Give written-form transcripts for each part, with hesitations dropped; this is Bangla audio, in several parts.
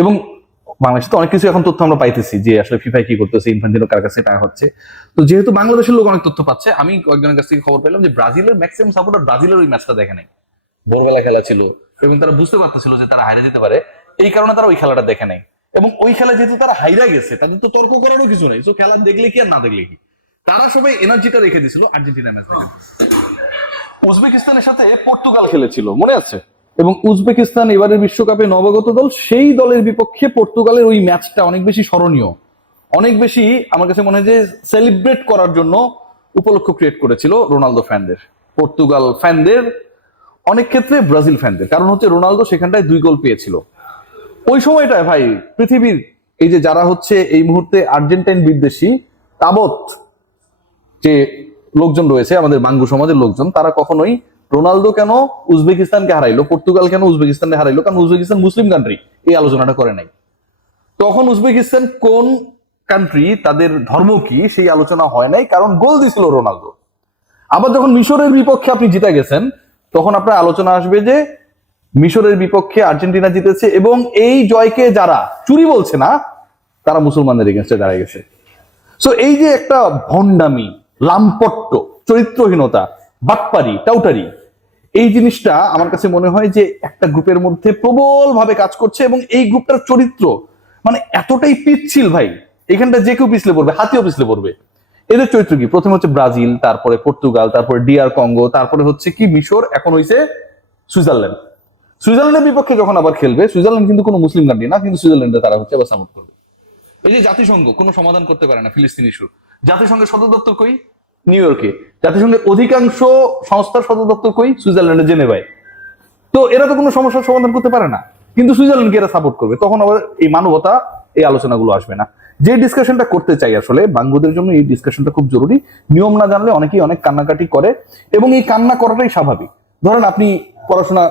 এবং বাংলাদেশে তো অনেক কিছু এখন তথ্য আমরা পাইতেছি যে আসলে ফিফা কি করতেছে, ইনফান্তিনো কার কাছে টাকা হচ্ছে। তো যেহেতু বাংলাদেশের লোক অনেক তথ্য পাচ্ছে, আমি কয়েকজনের কাছ থেকে খবর পেলাম যে ব্রাজিলের ম্যাক্সিমাম সাপোর্টার ব্রাজিলের ওই ম্যাচটা দেখে নাই, ভোরবেলা খেলা ছিল এবং তারা বুঝতে পারতেছিল যে তারা হাইরা যেতে পারে, এই কারণে তারা ওই খেলাটা দেখে নাই। এবং ওই খেলা যেহেতু তারা হাইরা গেছে, তাদের তো তর্ক করারও কিছু নেই, তো খেলা দেখলে কি আর না দেখলে কি, তারা সবাই এনার্জিটা রেখে দিছিল আর্জেন্টিনা ম্যাচ দেখার জন্য। উজবেকিস্তানের সাথে পর্তুগাল খেলেছিল মনে আছে, এবং উজবেকিস্তান এবারের বিশ্বকাপে নবাগত দল, সেই দলের বিপক্ষে পর্তুগালের ওই ম্যাচটা অনেক বেশি স্মরণীয়, অনেক বেশি আমার কাছে মনে হয় যে সেলিব্রেট করার জন্য উপলক্ষ ক্রিয়েট করেছিল রোনালদো ফ্যানদের, পর্তুগাল ফ্যানদের, অনেক ক্ষেত্রে ব্রাজিল ফ্যানদের। কারণ হচ্ছে রোনালদো সেখানটায় 2 গোল পেয়েছিল। ওই সময়টায় ভাই পৃথিবীর এই যে যারা হচ্ছে এই মুহূর্তে আর্জেন্টাইন বিদ্বেষী তাবৎ যে লোকজন রয়েছে, আমাদের বাঙ্গু সমাজের লোকজন, তারা কখনোই রোনালদো কেন উজবেকিস্তানকে হারাইলো, পর্তুগাল কেন উজবেকিস্তানকে হারাইলো, কারণ উজবেকিস্তান মুসলিম কান্ট্রি, এই আলোচনাটা করে নাই। তখন উজবেকিস্তান কোন কান্ট্রি, তাদের ধর্ম কি, সেই আলোচনা হয় নাই, কারণ গোল দিছিল রোনালদো। আবার যখন মিশরের বিপক্ষে আপনি জিতে গেছেন, তখন আপনার আলোচনা আসবে যে মিশরের বিপক্ষে আর্জেন্টিনা জিতেছে এবং এই জয়কে যারা চুরি বলছে না, তারা মুসলমানদের এগেনস্টে দাঁড়িয়ে গেছে। সো এই যে একটা ভণ্ডামি, লাম্পট্য, চরিত্রহীনতা, বাটপারি, টাউটারি, এই জিনিসটা আমার কাছে মনে হয় যে একটা গ্রুপের মধ্যে প্রবল ভাবে কাজ করছে। এবং এই গ্রুপটার চরিত্র মানে এতটাই পিচ্ছিল ভাই, এখানটা যে কেউ পিছলে পড়বে, হাতিও পিছলে পড়বে। এদের চরিত্র কি, প্রথমে হচ্ছে ব্রাজিল, তারপরে পর্তুগাল, তারপরে ডিআর কঙ্গো, তারপরে হচ্ছে কি মিশর, এখন হইছে সুইজারল্যান্ড। সুইজারল্যান্ডের বিপক্ষে যখন আবার খেলবে, সুইজারল্যান্ড কিন্তু কোনো মুসলিম কান্ট্রি না, কিন্তু সুইজারল্যান্ডে তারা হচ্ছে আবার সাপোর্ট করবে। এই যে জাতিসংঘ কোনো সমাধান করতে পারে না ফিলিস্তিন ইস্যু, জাতিসংঘের সদর দপ্তর কই, নিউ ইয়র্কে। জাতিসংঘের অধিকাংশ সংস্থার সদর দপ্তর কই, সুইজারল্যান্ডে, জেনেভায়। তো এরা তো কোনো সমস্যার সমাধান করতে পারে না, কিন্তু সুইজারল্যান্ডকে এরা সাপোর্ট করবে। তখন আবার এই মানবতা, এই আলোচনাগুলো আসবে না। যে ডিসকাশনটা করতে চাই আসলে বাঙ্গুদের জন্য, এই ডিসকাশনটা খুব জরুরি। নিয়ম না জানলে অনেকেই অনেক কান্নাকাটি করে, এবং এই কান্না করাটাই স্বাভাবিক। ধরেন আপনি পড়াশোনা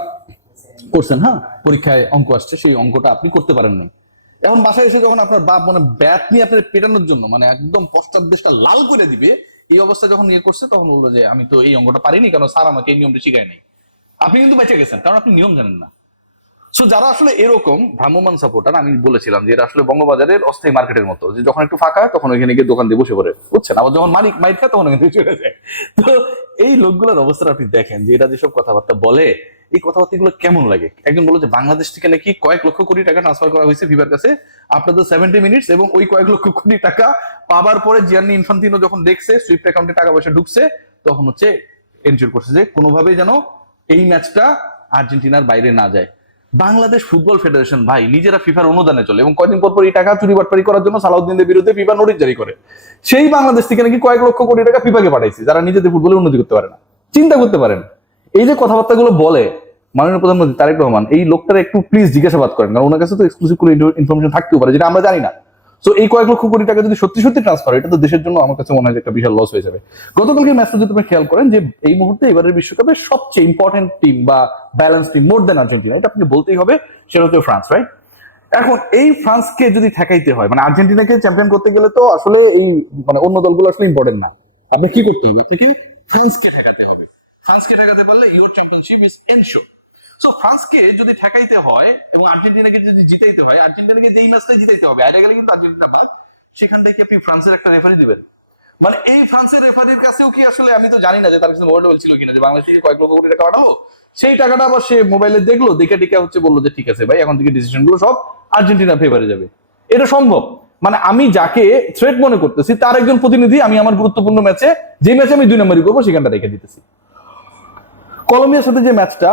করছেন, হ্যাঁ, পরীক্ষায় অঙ্ক আসছে, সেই অঙ্কটা আপনি করতে পারেন নাই। এখন বাসায় এসে যখন আপনার বাপ মানে ব্যাট নিয়ে আপনার পেটানোর জন্য মানে একদম পশ্চাৎদেশটা লাল করে দিবে, এই অবস্থা যখন ইয়ে করছে, তখন বলবো যে আমি তো এই অঙ্কটা পারিনি, কারণ স্যার আমাকে এই নিয়মটা শিখায় নাই। আপনি কিন্তু বেঁচে গেছেন, কারণ আপনি নিয়ম জানেন না। সো যারা আসলে এরকম ভ্রাম্যমান সাপোর্টার, আমি বলেছিলাম যে এটা আসলে বঙ্গবাজারের অস্থায়ী মার্কেটের মতো, যে যখন একটু ফাঁকা হয় তখন ওইখানে গিয়ে দোকান দিয়ে বসে পড়ে, বুঝছেন, আবার যখন মাইর খায় তখন ওখানে চলে যায়। তো এই লোকগুলোর অবস্থা আপনি দেখেন যে এরা যেসব কথাবার্তা বলে, এই কথাবার্তাগুলো কেমন লাগে। একজন বললো যে বাংলাদেশ থেকে নাকি কয়েক লক্ষ কোটি টাকা ট্রান্সফার করা হয়েছে ফিফার কাছে আপনাদের 70 মিনিটস, এবং ওই কয়েক লক্ষ কোটি টাকা পাবার পরে জিয়ান্নি ইনফান্তিনো যখন দেখছে সুইফট অ্যাকাউন্টে টাকা পয়সা ঢুকছে, তখন হচ্ছে এনশিওর করছে যে কোনোভাবেই যেন এই ম্যাচটা আর্জেন্টিনার বাইরে না যায়। বাংলাদেশ ফুটবল ফেডারেশন ভাই নিজেরা ফিফার অনুদানে চলে, এবং কয়দিন পর এই টাকা চুরি বাটপারি করার জন্য সালাউদ্দিনের বিরুদ্ধে ফিফা নোটিশ জারি করে। সেই বাংলাদেশ থেকে নাকি কয়েক লক্ষ কোটি টাকা ফিফাকে পাঠাইছে, যারা নিজেদের ফুটবলে উন্নতি করতে পারে না। চিন্তা করতে পারেন এই যে কথাবার্তাগুলো বলে মাননীয় প্রধানমন্ত্রী তারেক রহমান, এই লোকটার একটু প্লিজ জিজ্ঞাসাবাদ করেন, কারণ ওনার কাছে তো এক্সক্লুসিভ কোনো ইনফরমেশন থাকতেও পারে যেটা আমরা জানি না। তো এই কয়েক লক্ষ কোটি টাকা যদি সত্যি সত্যি ট্রান্সফার হয়, এটা তো দেশের জন্য আমার কাছে মনে হয় একটা বিশাল লস হয়ে যাবে। গতকালকে ম্যাচটা যদি আপনি খেয়াল করেন, যে এই মুহূর্তে এবারের বিশ্বকাপের সবচেয়ে ইম্পর্টেন্ট টিম বা ব্যালেন্স টিম মোর দেন আর্জেন্টিনা, এটা আপনি বলতেই হবে, সেটা হচ্ছে ফ্রান্স, রাইট? এখন এই ফ্রান্সকে যদি ঠেকাইতে হয়, মানে আর্জেন্টিনাকে চ্যাম্পিয়ন করতে গেলে তো আসলে এই মানে অন্য দলগুলো আসলে ইম্পর্টেন্ট না, আপনি কি করতে হবে, আপনি কি ফ্রান্সকে ঠেকাতে হবে। ফ্রান্সকে ঠেকাতে পারলে euro championship is ensure. So ফ্রান্সকে যদি ঠেকাইতে হয় এবং আর্জেন্টিনাকে যদি জিতাইতে হয়, আর্জেন্টিনাকে যেই ম্যাচটাই জিতাইতে হবে, হারে গেলে কিন্তু আর্জেন্টিনা বাদ, সেখানটায় কি আপনি ফ্রান্সের একটা রেফারি দিবেন? মানে এই ফ্রান্সের রেফারির কাছেও কি আসলে, আমি তো জানি না যে তার কাছে মোবাইল ছিল কিনা, যে বাংলাদেশ থেকে কয়েক লক্ষ কোটি টাকা পাঠাবো, সেই টাকাটা আবার সে মোবাইলে দেখলো, দেখে টিকা হচ্ছে বললো যে ঠিক আছে ভাই, এখন থেকে ডিসিশন গুলো সব আর্জেন্টিনা ফেভারে যাবে। এটা সম্ভব? মানে আমি যাকে থ্রেট মনে করতেছি তার একজন প্রতিনিধি আমি আমার গুরুত্বপূর্ণ ম্যাচে, যে ম্যাচে আমি 2 নম্বরই করবো, সেখানটা রেখে দিতেছি। কলম্বিয়ার সাথে যে ম্যাচটা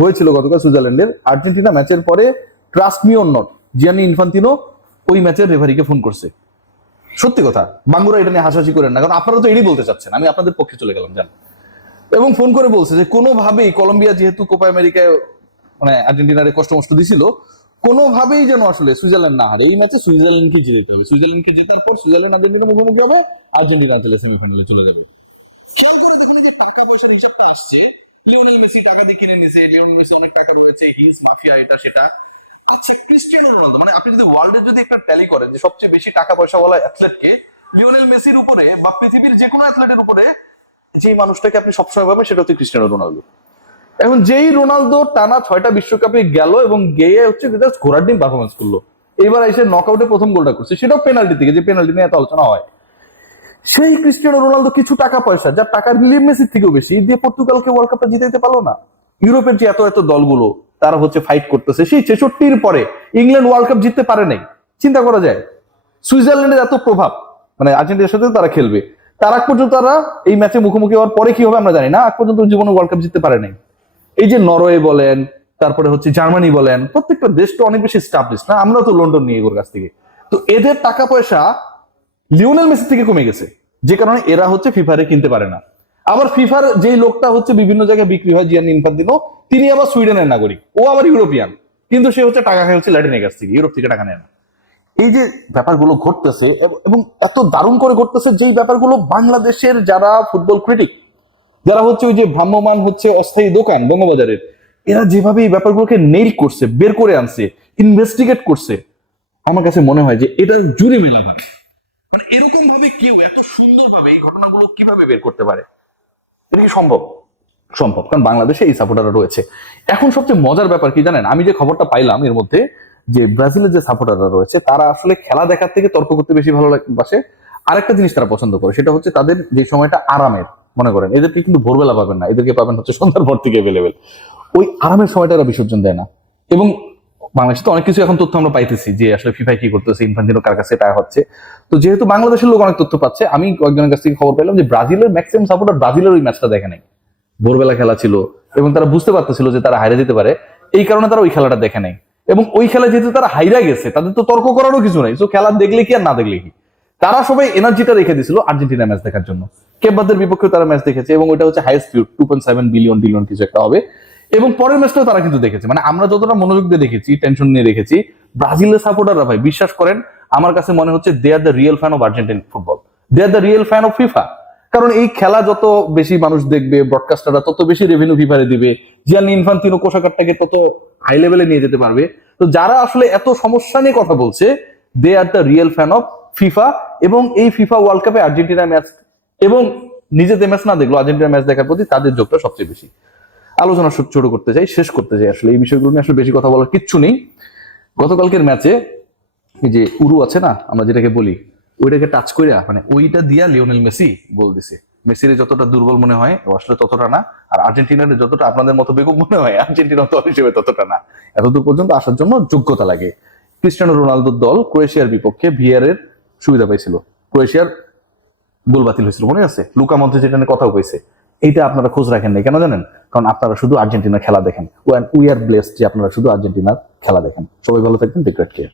হয়েছিল গতকাল সুইজারল্যান্ডের, আর্জেন্টিনা ম্যাচের পরে trust me or not, Giani Infantino ওই ম্যাচের রেফারিকে ফোন করছে। সত্যি কথা, বাঙ্গুরা এটা নিয়ে হাসাহাসি করেন না, কারণ আপনারা তো এটাই বলতে চাচ্ছেন, আমি আপনাদের পক্ষে চলে গেলাম জান। এবং ফোন করে বলছে যে কোনোভাবেই কলম্বিয়া যেহেতু কোপা আমেরিকায় মানে আর্জেন্টিনারে কষ্ট মষ্ট দিছিল, কোনোভাবেই যেন আসলে সুইজারল্যান্ড না হারে, এই ম্যাচে সুইজারল্যান্ডকে জিততে হবে। সুইজারল্যান্ডকে জেতার পর সুইজারল্যান্ড আর্জেন্টিনা মুখোমুখি হবে, আর্জেন্টিনা তাহলে সেমিফাইনালে চলে যাবে। খেয়াল করে দেখুন যে টাকা পয়সার হিসাবটা আসছে, লিওনেল মেসি টাকা দিয়ে কিনে নিছে, লিওনেল মেসি অনেক টাকা রয়েছে, হিজ মাফিয়া, এটা সেটা। আচ্ছা, ক্রিস্টিয়ানো রোনালদো, মানে আপনি যদি ওয়ার্ল্ডের যদি একটা ট্যালি করেন যে সবচেয়ে বেশি টাকা পয়সা ওয়ালা অ্যাথলেটকে, লিওনেল মেসির উপরে বা পৃথিবীর যে কোনো অ্যাথলেটের উপরে যে মানুষটাকে আপনি সবসময় পাবেন, সেটা হচ্ছে ক্রিস্টিয়ানো রোনালদো। এখন যেই রোনালদো টানা 6টা বিশ্বকাপে গেল এবং গিয়ে হচ্ছে জাস্ট ঘোড়ার ডিম পারফরমেন্স করলো, এবার এসে নকআউটে প্রথম গোলটা করছে, সেটাও পেনাল্টি থেকে, যে পেনাল্টি নিয়ে এত আলোচনা হয়। সেই ক্রিস্টিয়ানো রোনালদো কিছু টাকা পয়সা, যার টাকা লিওনেল মেসির থেকেও বেশি, দিয়ে পর্তুগালকে ওয়ার্ল্ড কাপটা জিতাইতে পারলো না। ইউরোপের যে এত এত দলগুলো তারা হচ্ছে ফাইট করতেছে, সেই 66-র পরে ইংল্যান্ড ওয়ার্ল্ড কাপ জিততে পারে নাই। চিন্তা করা যায়, সুইজারল্যান্ডের এত প্রভাব, মানে আর্জেন্টিনার সাথে তারা খেলবে, তার আগ পর্যন্ত তারা এই ম্যাচে মুখোমুখি হওয়ার পরে কি হবে আমরা জানি না, আগ পর্যন্ত জীবনে ওয়ার্ল্ড কাপ জিততে পারে নাই। এই যে নরওয়ে বলেন, তারপরে হচ্ছে জার্মানি বলেন, প্রত্যেকটা দেশ তো অনেক বেশি স্টাবলিশ না, আমরা তো লন্ডন নিয়ে এগোর কাছ থেকে। তো এদের টাকা পয়সা লিওনেল মেসি থেকে কমে গেছে, যে কারণে এরা হচ্ছে ফিফারে কিনতে পারে না। আবার ফিফার যেই লোকটা হচ্ছে বিভিন্ন জায়গায় বিক্রি হয়, জিয়ানি ইনফান্তিনো, তিনি আবার সুইডেনের নাগরিক, ও আবার ইউরোপিয়ান, কিন্তু সে হচ্ছে টাকা খায় হচ্ছে ল্যাটিনের কাছ থেকে, ইউরোপ থেকে টাকা নেয় না। এই যে ব্যাপারগুলো ঘটতেছে এবং এত দারুণ করে ঘটতেছে, যেই ব্যাপারগুলো বাংলাদেশের যারা ফুটবল ক্রিটিক, যারা হচ্ছে ওই যে ভ্রাম্যমান হচ্ছে অস্থায়ী দোকান বঙ্গবাজারের, এরা যেভাবে এই ব্যাপারগুলোকে নেইল করছে, বের করে আনছে, ইনভেস্টিগেট করছে, আমার কাছে মনে হয় যে এটা জুড়ে মেলা না। মানে এরকম ভাবে কেউ এত সুন্দরভাবে এই ঘটনাগুলো কিভাবে বের করতে পারে, এটা কি সম্ভব? সম্ভব, কারণ বাংলাদেশে এই সাপোর্টাররা রয়েছে। এখন সবচেয়ে মজার ব্যাপার কি জানেন, আমি যে খবরটা পাইলাম এর মধ্যে, যে ব্রাজিলের যে সাপোর্টাররা রয়েছে তারা আসলে খেলা দেখার থেকে তর্ক করতে বেশি ভালোবাসে। আরেকটা জিনিস তারা পছন্দ করে, সেটা হচ্ছে তাদের যে সময়টা আরামের, মনে করেন এদেরকে কিন্তু ভোরবেলা পাবেন না, এদেরকে পাবেন হচ্ছে সন্ধ্যার পর থেকে অ্যাভেলেবেল। ওই আরামের সময়টা এরা বিসর্জন দেয় না। এবং বাংলাদেশে তো অনেক কিছু এখন তথ্য আমরা পাইতেছি যে আসলে ফিফাই কি করতেছে, ইনফান্তিনো কার কাছে টাকা হচ্ছে। তো যেহেতু বাংলাদেশের লোক অনেক তথ্য পাচ্ছে, আমি কয়েকজনের কাছ থেকে খবর পেলাম যে ব্রাজিলের ম্যাক্সিমাম সাপোর্টার ব্রাজিলের ওই ম্যাচটা দেখে নাই, ভোরবেলা খেলা ছিল এবং তারা বুঝতে পারতেছিল যে তারা হাইরে যেতে পারে, এই কারণে তারা ওই খেলাটা দেখে নাই। এবং ওই খেলা যেহেতু তারা হাইরা গেছে, তাদের তো তর্ক করারও কিছু নাই, তো খেলা দেখলে কি আর না দেখলে কি, তারা সবাই এনার্জিটা রেখে দিয়েছিল আর্জেন্টিনা ম্যাচ দেখার জন্য। কেপবার্দের বিপক্ষে তারা ম্যাচ দেখেছে এবং ওটা হচ্ছে হাইয়েস্ট ভিউ, 2.7 বিলিয়ন কিছু একটা হবে। এবং পরের ম্যাচটাও তারা কিন্তু দেখেছে, মানে আমরা যতটা মনোযোগ দিয়ে দেখেছি, টেনশন নিয়ে দেখেছি, ব্রাজিলের সাপোর্টাররা ভাই বিশ্বাস করেন, আমার কাছে মনে হচ্ছে they are the real fan of Argentine football, they are the real fan of FIFA. কারণ এই খেলা যত বেশি মানুষ দেখবে, ব্রডকাস্টাররা তত বেশি রেভিনিউ ফিফারে দিবে, জিয়ানি ইনফান্তিনো কোষাগারটাকে তত হাই লেভেলে নিয়ে যেতে পারবে। তো যারা আসলে এত সমস্যা নিয়ে কথা বলছে, they are the real fan of FIFA. এবং এই ফিফা ওয়ার্ল্ড কাপে আর্জেন্টিনা ম্যাচ এবং নিজেদের ম্যাচ না দেখলো, আর্জেন্টিনা ম্যাচ দেখার প্রতি তাদের যোগটা সবচেয়ে বেশি। আলোচনা ছোট করতে চাই, শেষ করতে চাই, আসলে এই বিষয়গুলো নিয়ে আসলে বেশি কথা বলার কিচ্ছু নেই। গতকালকের ম্যাচে এই যে উরু আছে না, আমরা যেটাকে বলি, ওইটাকে টাচ কইরা, মানে ওইটা দিয়া লিওনেল মেসি গোল দিছে। মেসির যতটা দুর্বল মনে হয় ও আসলে ততটা না, আর আর্জেন্টিনার যতটা আপনাদের মতো বেকুব মনে হয়, আর্জেন্টিনা দল হিসেবে ততটা না। এতদূর পর্যন্ত আসার জন্য যোগ্যতা লাগে। ক্রিস্টিয়ানো রোনালদোর দল ক্রোয়েশিয়ার বিপক্ষে ভিআর এর সুবিধা পাইছিল, ক্রোয়েশিয়ার গোল বাতিল হয়েছিল, মনে আছে? লুকা মধ্যে যেটা নিয়ে কথাও কইছে। এইটা আপনারা খোঁজ রাখেন নাই, কেন জানেন? কারণ আপনারা শুধু আর্জেন্টিনার খেলা দেখেন। উই আর ব্লেসড যে আপনারা শুধু আর্জেন্টিনার খেলা দেখেন। সবাই ভালো থাকবেন, টেক কেয়ার।